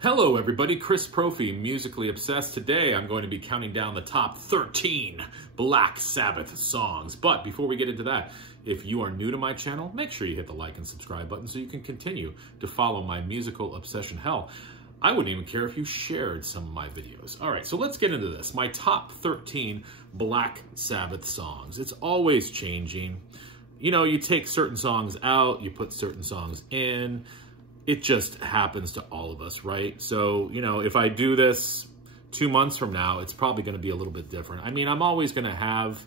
Hello everybody, Chris Profi, Musically Obsessed. Today I'm going to be counting down the top 13 Black Sabbath songs. But before we get into that, if you are new to my channel, make sure you hit the like and subscribe button so you can continue to follow my musical obsession. Hell, I wouldn't even care if you shared some of my videos. All right, so let's get into this. My top 13 Black Sabbath songs. It's always changing. You know, you take certain songs out, you put certain songs in. It just happens to all of us, right? So, you know, if I do this 2 months from now, it's probably going to be a little bit different. I mean, I'm always going to have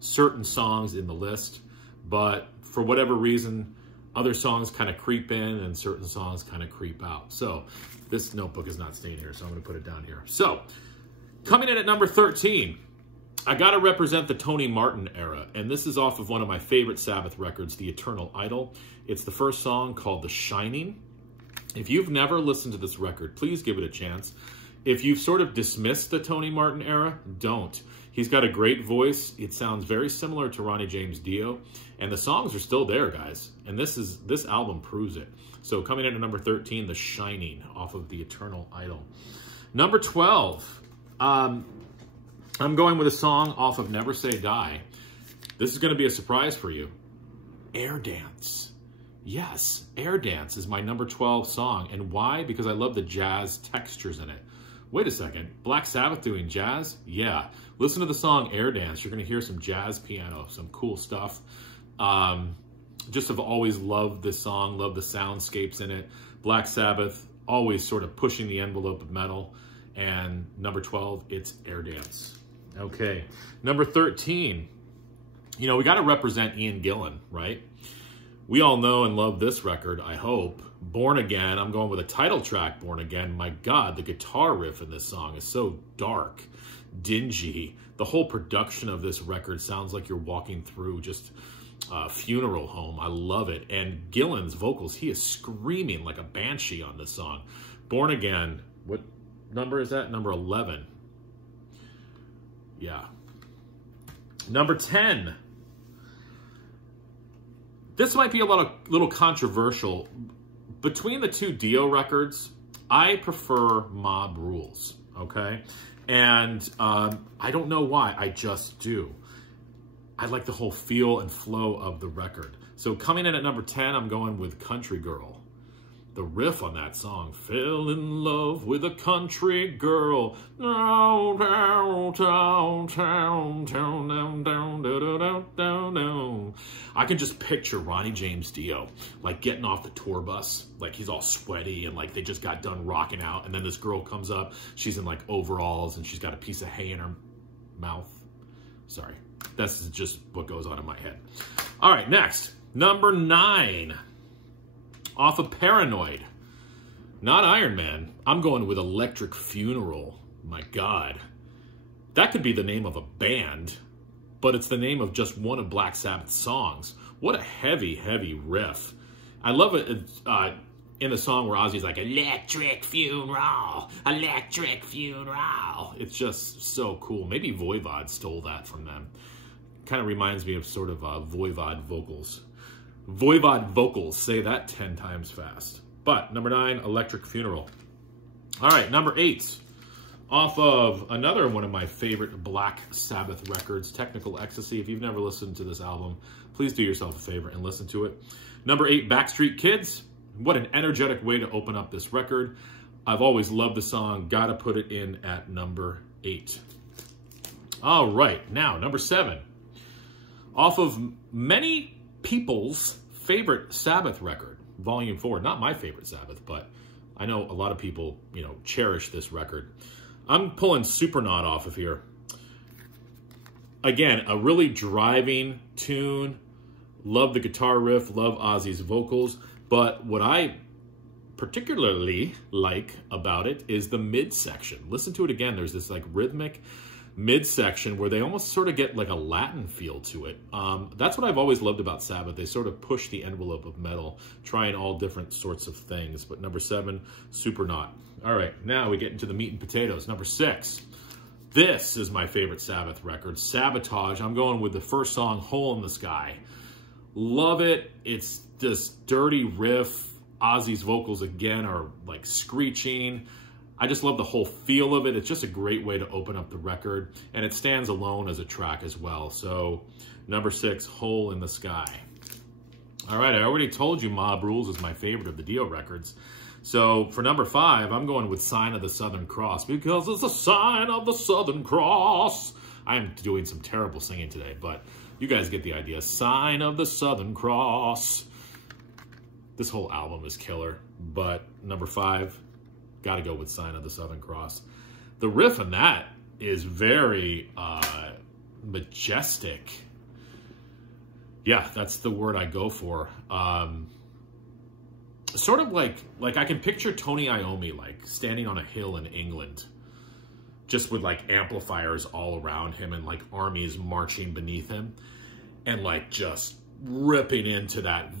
certain songs in the list, but for whatever reason, other songs kind of creep in and certain songs kind of creep out. So this notebook is not staying here, so I'm going to put it down here. So coming in at number 13, I got to represent the Tony Martin era, and this is off of one of my favorite Sabbath records, The Eternal Idol. It's the first song called The Shining. If you've never listened to this record, please give it a chance. If you've sort of dismissed the Tony Martin era, don't. He's got a great voice. It sounds very similar to Ronnie James Dio, and the songs are still there, guys. And this album proves it. So coming in at number 13, The Shining, off of The Eternal Idol. Number 12, I'm going with a song off of Never Say Die. This is going to be a surprise for you. Air Dance. Yes, Air Dance is my number 12 song. And why? Because I love the jazz textures in it. Wait a second, Black Sabbath doing jazz? Yeah. Listen to the song Air Dance. You're going to hear some jazz piano, some cool stuff. Just have always loved this song, love the soundscapes in it. Black Sabbath, always sort of pushing the envelope of metal. And number 12, it's Air Dance. Okay, number 13. You know, we got to represent Ian Gillan, right? We all know and love this record, I hope. Born Again, I'm going with a title track, Born Again. My God, the guitar riff in this song is so dark, dingy. The whole production of this record sounds like you're walking through just a funeral home. I love it. And Gillan's vocals, he is screaming like a banshee on this song. Born Again, what number is that? Number 11. Yeah. Number 10. This might be a little controversial. Between the two Dio records, I prefer Mob Rules, okay? And I don't know why, I just do. I like the whole feel and flow of the record. So coming in at number 10, I'm going with Country Girl. The riff on that song, fell in love with a country girl. I can just picture Ronnie James Dio, like getting off the tour bus, like he's all sweaty and like they just got done rocking out. And then this girl comes up, she's in like overalls and she's got a piece of hay in her mouth. Sorry, that's just what goes on in my head. All right, next, number 9. Off of Paranoid. Not Iron Man. I'm going with Electric Funeral. My God. That could be the name of a band, but it's the name of just one of Black Sabbath's songs. What a heavy, heavy riff. I love it in the song where Ozzy's like, Electric Funeral, Electric Funeral. It's just so cool. Maybe Voivod stole that from them. Kind of reminds me of sort of Voivod vocals. Voivod vocals, say that 10 times fast. But number 9, Electric Funeral. All right, number 8, off of another one of my favorite Black Sabbath records, Technical Ecstasy. If you've never listened to this album, please do yourself a favor and listen to it. Number 8, Backstreet Kids. What an energetic way to open up this record. I've always loved the song. Gotta put it in at number 8. All right, now number 7. Off of many people's favorite Sabbath record, Volume 4. Not my favorite Sabbath, but I know a lot of people, you know, cherish this record. I'm pulling Supernod off of here. Again, a really driving tune. Love the guitar riff, love Ozzy's vocals, but what I particularly like about it is the midsection. Listen to it again. There's this like rhythmic midsection where they almost sort of get like a Latin feel to it. That's what I've always loved about Sabbath. They sort of push the envelope of metal, trying all different sorts of things. But number 7, Supernod. All right, now we get into the meat and potatoes. Number 6. This is my favorite Sabbath record, Sabotage. I'm going with the first song, Hole in the Sky. Love it. It's this dirty riff. Ozzy's vocals again are like screeching. I just love the whole feel of it. It's just a great way to open up the record, and it stands alone as a track as well. So number 6, Hole in the Sky. All right, I already told you Mob Rules is my favorite of the Dio records. So for number 5, I'm going with Sign of the Southern Cross, because it's a sign of the Southern Cross. I'm doing some terrible singing today, but you guys get the idea. Sign of the Southern Cross. This whole album is killer, but number 5, got to go with Sign of the Southern Cross. The riff on that is very majestic. Yeah, that's the word I go for. Sort of like I can picture Tony Iommi like standing on a hill in England, just with like amplifiers all around him and like armies marching beneath him, and like just ripping into that.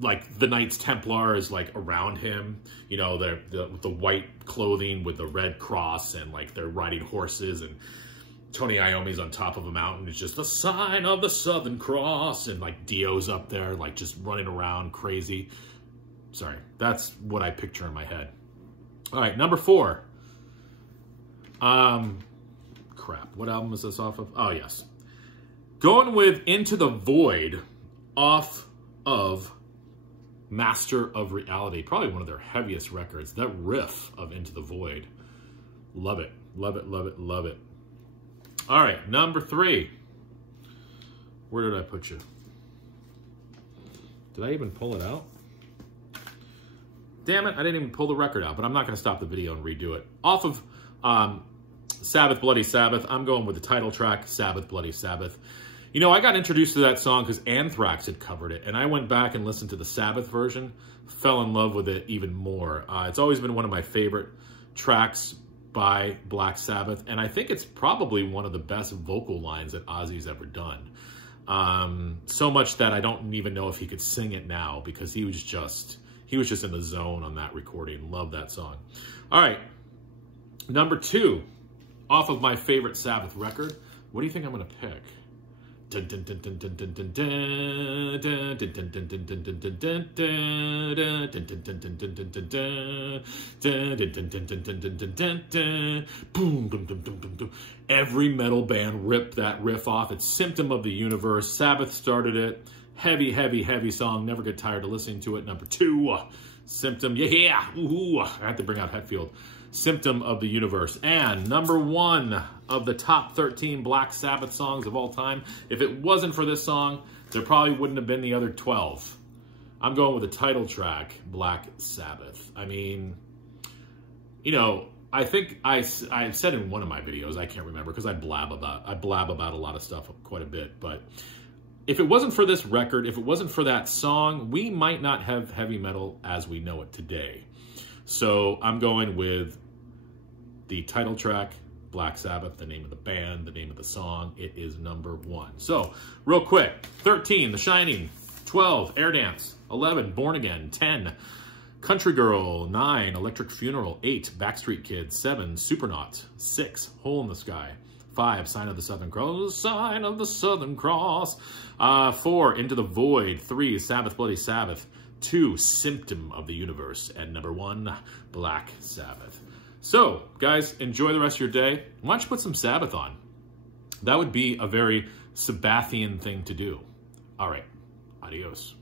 Like the Knights Templar is like around him, you know, the white clothing with the red cross, and like they're riding horses, and Tony Iommi's on top of a mountain. It's just the sign of the Southern Cross, and like Dio's up there like just running around crazy. Sorry, that's what I picture in my head. All right, number 4. Crap, what album is this off of? Oh, yes. Going with Into the Void off of Master of Reality. Probably one of their heaviest records. That riff of Into the Void. Love it, love it, love it, love it. All right, number 3. Where did I put you? Did I even pull it out? Damn it, I didn't even pull the record out, but I'm not going to stop the video and redo it. Off of Sabbath, Bloody Sabbath, I'm going with the title track, Sabbath, Bloody Sabbath. You know, I got introduced to that song because Anthrax had covered it, and I went back and listened to the Sabbath version, fell in love with it even more. It's always been one of my favorite tracks by Black Sabbath, and I think it's probably one of the best vocal lines that Ozzy's ever done. So much that I don't even know if he could sing it now, because he was just in the zone on that recording. Love that song. All right, number 2, off of my favorite Sabbath record. What do you think I'm going to pick? Every metal band ripped that riff off. It's Symptom of the Universe. Sabbath started it. Heavy, heavy, heavy song. Never get tired of listening to it. Number 2, Symptom. Yeah. Ooh, I have to bring out Hetfield. Symptom of the Universe. And number 1 of the top 13 Black Sabbath songs of all time. If it wasn't for this song, there probably wouldn't have been the other 12. I'm going with the title track, Black Sabbath. I mean, you know, I think I said in one of my videos, I can't remember because I blab about a lot of stuff quite a bit, but if it wasn't for this record, if it wasn't for that song, we might not have heavy metal as we know it today. So I'm going with the title track, Black Sabbath, the name of the band, the name of the song. It is number 1. So real quick, 13, The Shining, 12, Air Dance, 11, Born Again, 10, Country Girl, 9, Electric Funeral, 8, Backstreet Kids, 7, Supernod, 6, Hole in the Sky, 5, Sign of the Southern Cross, Sign of the Southern Cross, 4, Into the Void, 3, Sabbath, Bloody Sabbath, 2, Symptom of the Universe, and number 1, Black Sabbath. So, guys, enjoy the rest of your day. Why don't you put some Sabbath on? That would be a very Sabbathian thing to do. All right, adios.